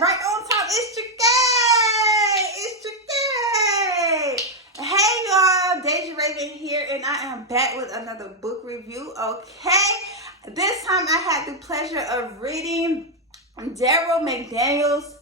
right on top. It's your gay. It's your gay. Hey y'all, Deja Raven here, and I am back with another book review. Okay, this time I had the pleasure of reading Darryl McDaniels,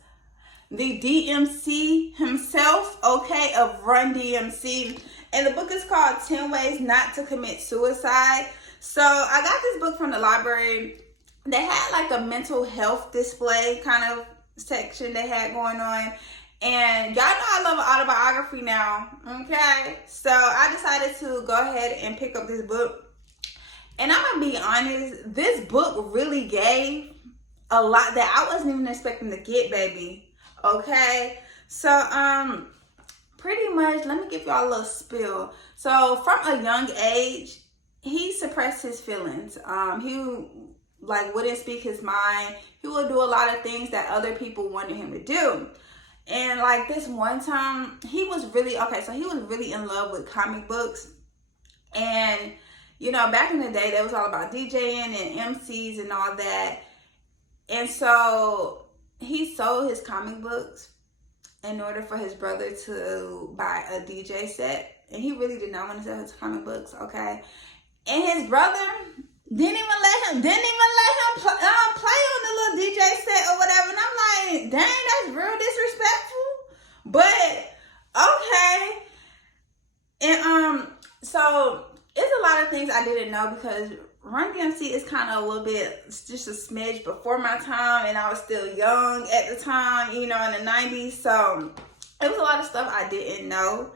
the DMC himself, okay, of Run DMC. And the book is called 10 Ways Not to Commit Suicide. So I got this book from the library. They had like a mental health display kind of section they had going on. And y'all know I love an autobiography now, okay? So I decided to go ahead and pick up this book. And I'm gonna be honest, this book really gave a lot that I wasn't even expecting to get, baby. Okay? So, pretty much, let me give y'all a little spiel. So, from a young age, he suppressed his feelings. He wouldn't speak his mind. He would do a lot of things that other people wanted him to do. And like this one time, he was really in love with comic books. And, you know, back in the day, that was all about DJing and MCs and all that. And so he sold his comic books in order for his brother to buy a DJ set. And he really did not want to sell his comic books, okay? And his brother didn't even let him play on the little DJ set or whatever. And I'm like, dang, that's real disrespectful. But okay. And so it's a lot of things I didn't know, because Run DMC is kind of a little bit, just a smidge before my time, and I was still young at the time, you know, in the 90s. So it was a lot of stuff I didn't know.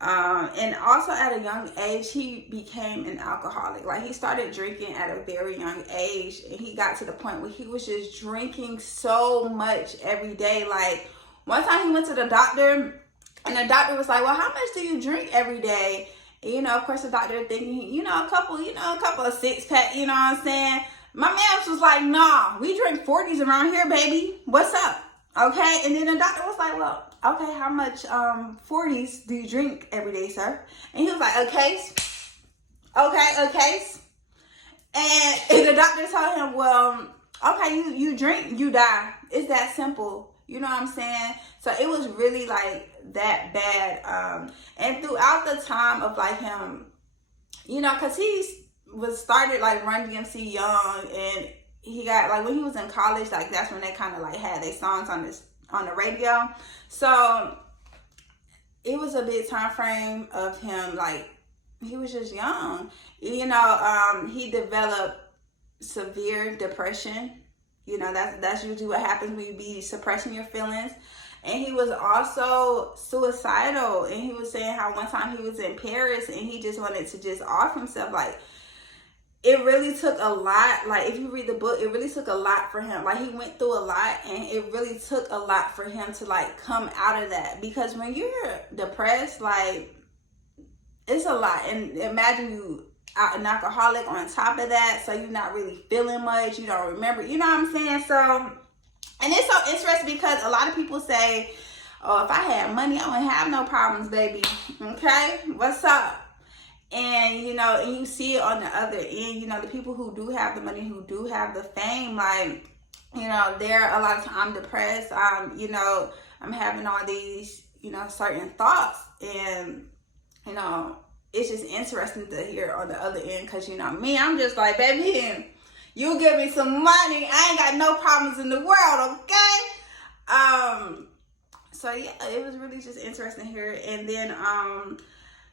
And also at a young age, he became an alcoholic. Like, he started drinking at a very young age, and he got to the point where he was just drinking so much every day. Like, one time he went to the doctor, and the doctor was like, well, how much do you drink every day? And, you know, of course, the doctor thinking, a couple of six-pack, you know what I'm saying? My man was like, nah, we drink 40s around here, baby. What's up? Okay? And then the doctor was like, well, okay, how much 40s do you drink every day, sir? And he was like, a case. Okay, a case. And the doctor told him, well, okay, you drink, you die. It's that simple. You know what I'm saying? So it was really like that bad. And throughout the time of like him, you know, because he was started like Run DMC young, and he got like when he was in college, like that's when they kind of like had their songs on the radio. So it was a big time frame of him, like he was just young. You know, he developed severe depression. You know, that's usually what happens when you be suppressing your feelings. And he was also suicidal. And he was saying how one time he was in Paris and he just wanted to just off himself. Like, it really took a lot. Like, if you read the book, it really took a lot for him. Like, he went through a lot, and it really took a lot for him to like come out of that. Because when you're depressed, like, it's a lot. And imagine you an alcoholic on top of that, so you're not really feeling much, you don't remember, you know what I'm saying? So, and it's so interesting because a lot of people say, oh, if I had money, I wouldn't have no problems, baby. Okay, what's up? And you know, and you see it on the other end, you know, the people who do have the money, who do have the fame, like, you know, they're a lot of times, I'm depressed, you know, I'm having all these, you know, certain thoughts, and you know, it's just interesting to hear on the other end, because, you know, me, I'm just like, baby, you give me some money, I ain't got no problems in the world, okay? So, yeah, it was really just interesting here. And then,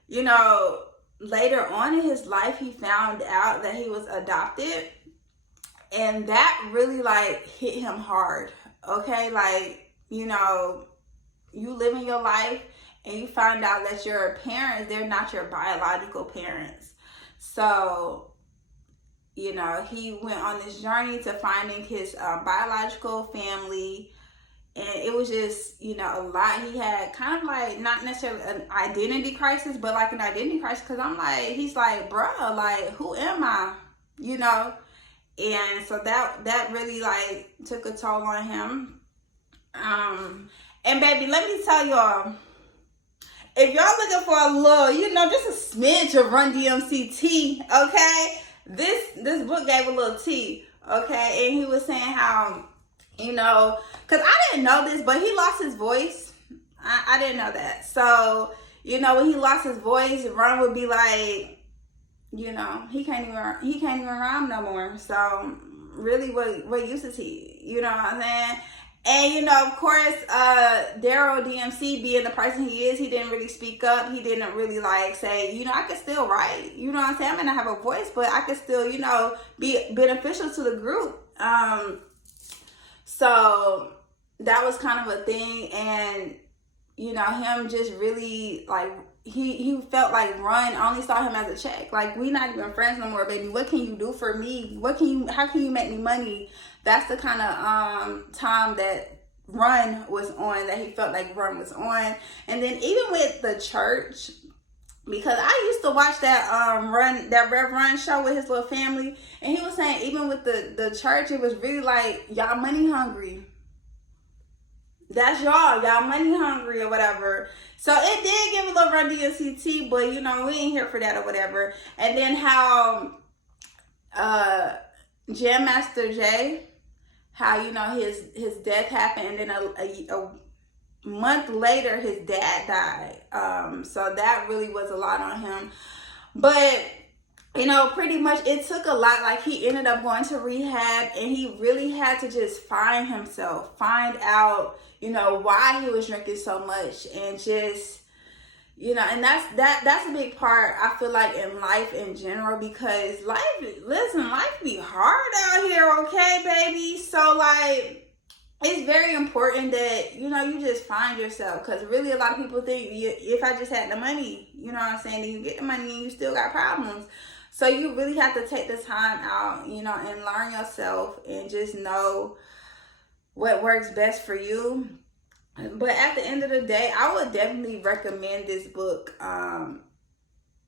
you know, later on in his life, he found out that he was adopted. And that really, like, hit him hard, okay? Like, you know, you living your life, and you find out that your parents, they're not your biological parents. So, you know, he went on this journey to finding his biological family. And it was just, you know, a lot. He had kind of like, not necessarily an identity crisis, but like an identity crisis. Because I'm like, he's like, bruh, like, who am I? You know? And so that really like took a toll on him. And baby, let me tell y'all, if y'all looking for a little, you know, just a smidge of Run DMC tea, okay? This book gave a little tea, okay? And he was saying how you know, because I didn't know this, but he lost his voice. I didn't know that. So, you know, when he lost his voice, Ron would be like, you know, he can't even rhyme no more. So really, what use is he? You know what I'm saying? And you know, of course, Darryl DMC being the person he is, he didn't really speak up. He didn't really like say, you know, I could still write. You know what I'm saying? I may not have a voice, but I could still, you know, be beneficial to the group. So that was kind of a thing, and you know, him just really like he felt like Run only saw him as a check. Like, we not even friends no more, baby. What can you do for me? How can you make me money? That's the kind of time that Run was on, that he felt like Run was on. And then even with the church, because I used to watch that Rev Run show with his little family, and he was saying even with the church, it was really like, y'all money hungry. That's y'all money hungry or whatever. So it did give a little Run DMC, but you know, we ain't here for that or whatever. And then how Jam Master Jay, how, you know, his death happened, and then a month later his dad died. So that really was a lot on him. But you know, pretty much it took a lot. Like, he ended up going to rehab, and he really had to just find himself, find out, you know, why he was drinking so much, and just, you know, and that's a big part, I feel like, in life in general, because life be hard out here, okay, baby? So like, it's very important that, you know, you just find yourself, because really a lot of people think, if I just had the money, you know what I'm saying, then you get the money and you still got problems. So you really have to take the time out, you know, and learn yourself, and just know what works best for you. But at the end of the day, I would definitely recommend this book,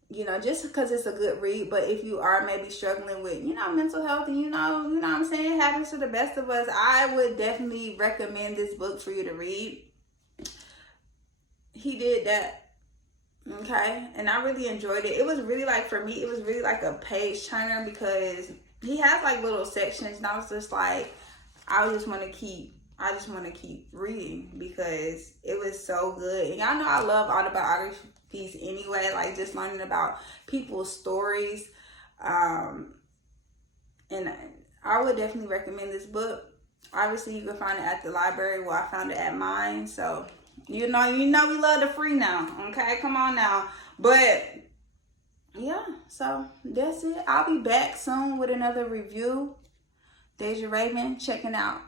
you know, just because it's a good read. But if you are maybe struggling with, you know, mental health, and you know what I'm saying, it happens to the best of us, I would definitely recommend this book for you to read. He did that. Okay, and I really enjoyed it. It was really like, for me, it was really like a page turner, because he has like little sections, and I was just like, I just want to keep reading, because it was so good. And y'all know I love autobiographies anyway, like just learning about people's stories. And I would definitely recommend this book. Obviously, you can find it at the library. Well, I found it at mine, so you know we love the free now, okay? Come on now. But yeah, so that's it. I'll be back soon with another review. Deja Raven checking out.